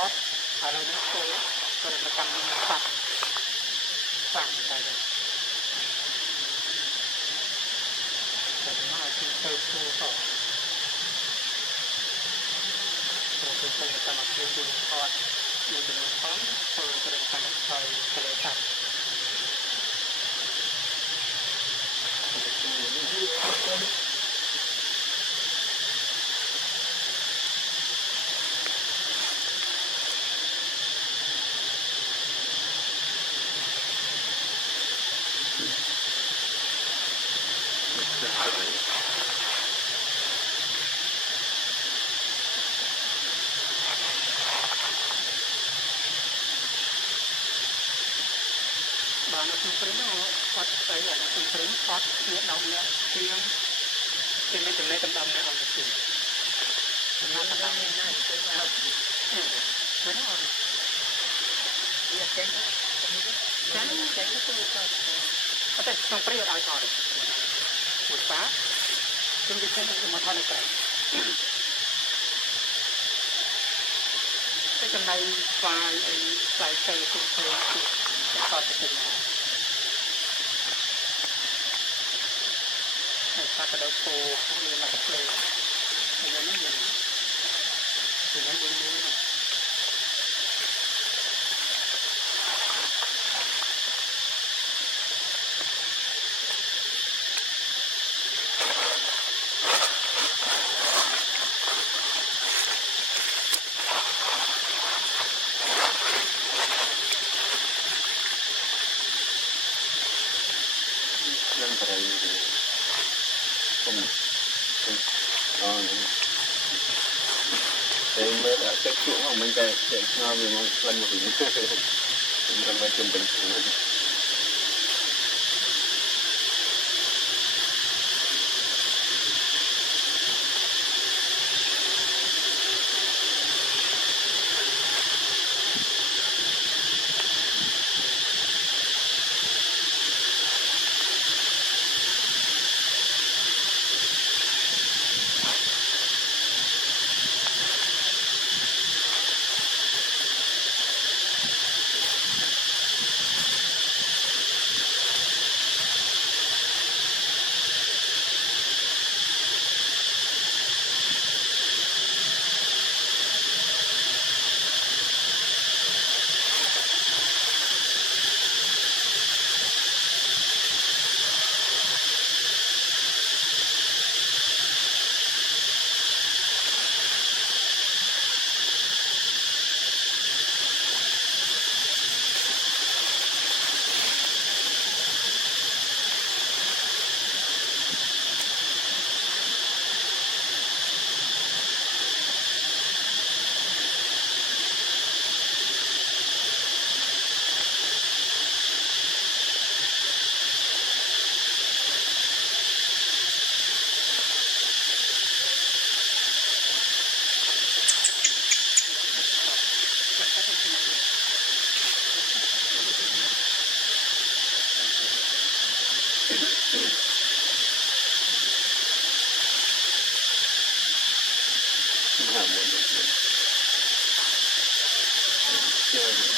อสอะไรนะโซ่ก็เลยประกันปัดสั่งไปเลยแต่ว่าคือเติมตัวต่อตัวคือเติมตามมาคือดูคอร์ดดูจำนวนครั้งเติมกระดานไฟกระดานตัดบางทีคนนี้ปัดไปอย่างนี้คนนี้ปัดเนี่ยเราเนี่ยเพียงเป็นไม่จำเป็นจำดำเนี่ยเอาจริงๆงานต่างๆเนี่ยน่าจะเป็นแบบไม่ได้เอาอยากแจ้งแจ้งก็ตัวก็แต่ต้องเปรี้ยวเอาก่อนหมดฟ้าจนไปเช่นนั้นมาทอนในไก่ไอ้จำในไฟไอ้สายเซลล์ตัวเซลล์ทอดจะเป็นไอ้ซากกระดาษโตเรียนมากับเลยไอ้ยังไม่ยังถึงให้บนมือนั่นอะไรอยู่ผมแต่เมื่อเช็คช่วงของมันจะเช็คมาเป็นมันหมดเลยมันทำไมจำเป็นขนาดนั้นหมดเลย